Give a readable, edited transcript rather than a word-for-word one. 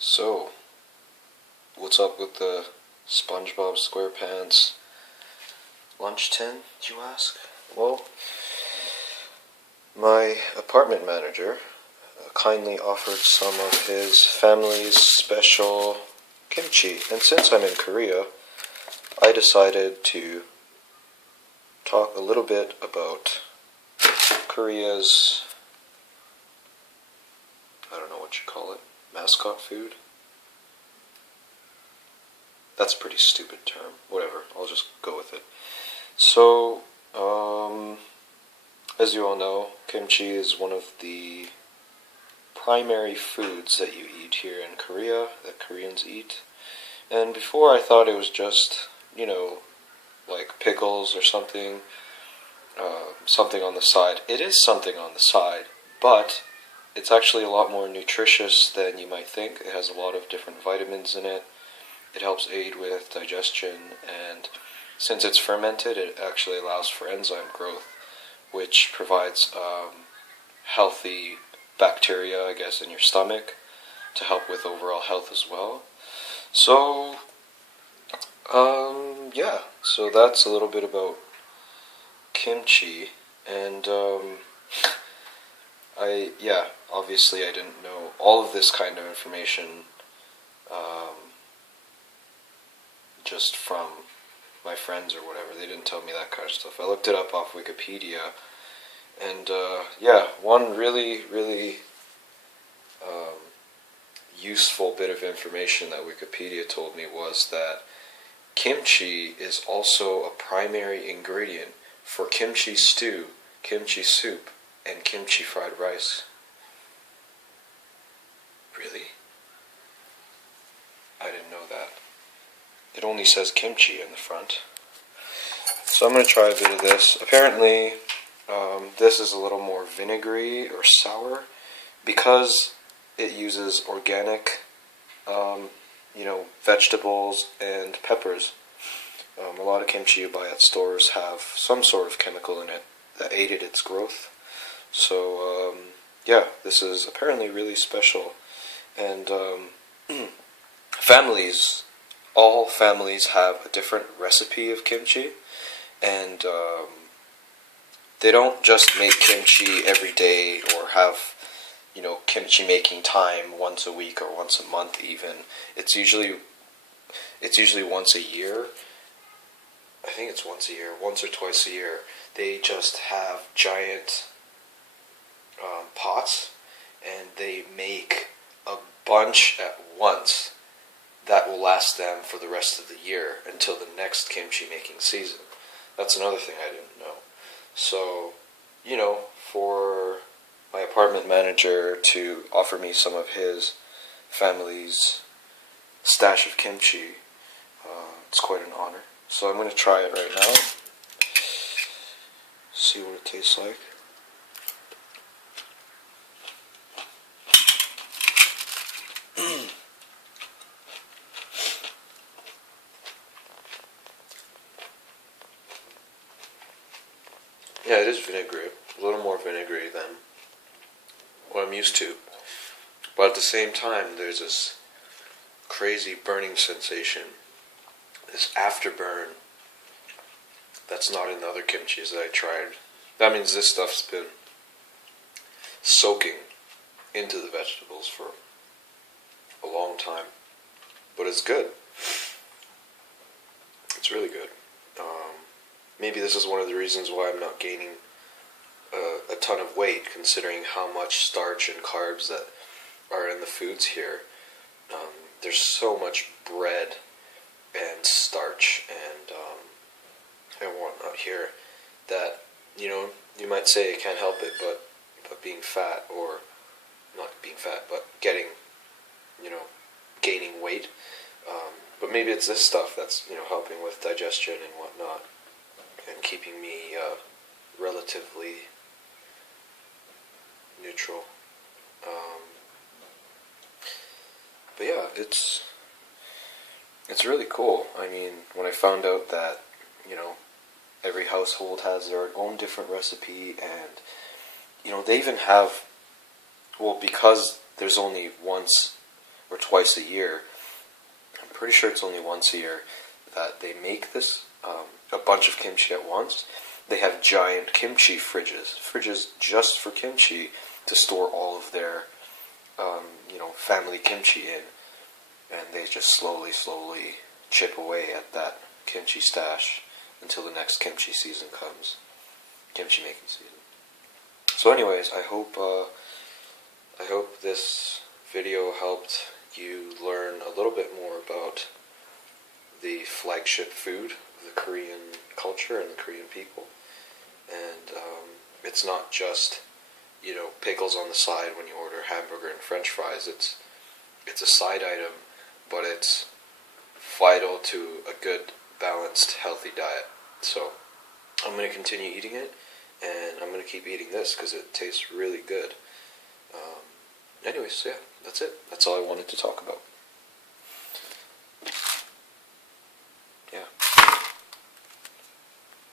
So, what's up with the SpongeBob SquarePants lunch tin, do you ask? Well, my apartment manager kindly offered some of his family's special kimchi, and since I'm in Korea, I decided to talk a little bit about Korea's, I don't know what you call it, mascot food? That's a pretty stupid term. Whatever, I'll just go with it. So, as you all know, kimchi is one of the primary foods that you eat here in Korea, that Koreans eat. And before I thought it was just, like pickles or something, something on the side. It is something on the side, but it's actually a lot more nutritious than you might think. It has a lot of different vitamins in it. It helps aid with digestion, and since it's fermented, it actually allows for enzyme growth, which provides healthy bacteria, I guess, in your stomach to help with overall health as well. So, yeah, so that's a little bit about kimchi, and obviously I didn't know all of this kind of information just from my friends or whatever. They didn't tell me that kind of stuff. I looked it up off Wikipedia, and one really, really useful bit of information that Wikipedia told me was that kimchi is also a primary ingredient for kimchi stew, kimchi soup, and kimchi fried rice. Really? I didn't know that. It only says kimchi in the front. So I'm going to try a bit of this. Apparently, this is a little more vinegary or sour because it uses organic, vegetables and peppers. A lot of kimchi you buy at stores have some sort of chemical in it that aided its growth. So, this is apparently really special. And all families have a different recipe of kimchi, and they don't just make kimchi every day or have, kimchi making time once a week or once a month even. It's usually once a year. I think it's once a year, once or twice a year. They just have giant pots, and they make a bunch at once that will last them for the rest of the year until the next kimchi making season. That's another thing I didn't know. So, for my apartment manager to offer me some of his family's stash of kimchi, it's quite an honor. So I'm going to try it right now. See what it tastes like. Yeah, it is vinegary. A little more vinegary than what I'm used to. But at the same time, there's this crazy burning sensation. This afterburn that's not in the other kimchis that I tried. That means this stuff's been soaking into the vegetables for a long time. But it's good. It's really good. Maybe this is one of the reasons why I'm not gaining a ton of weight, considering how much starch and carbs that are in the foods here. There's so much bread and starch and whatnot here that, you might say it can't help it, but being fat, or not being fat, but getting, gaining weight. But maybe it's this stuff that's, helping with digestion and whatnot, and keeping me relatively neutral. But yeah, it's really cool. I mean, when I found out that, every household has their own different recipe, and, they even have, well, because there's only once or twice a year. I'm pretty sure it's only once a year that they make this, a bunch of kimchi at once. They have giant kimchi fridges just for kimchi to store all of their, family kimchi in, and they just slowly chip away at that kimchi stash until the next kimchi season comes, kimchi making season. So, anyways, I hope this video helped you learn a little bit more about the flagship food of the Korean culture and the Korean people. And it's not just, pickles on the side when you order hamburger and french fries. It's a side item, but it's vital to a good, balanced, healthy diet. So I'm going to continue eating it, and I'm going to keep eating this because it tastes really good. Anyways, yeah, that's it. That's all I wanted to talk about.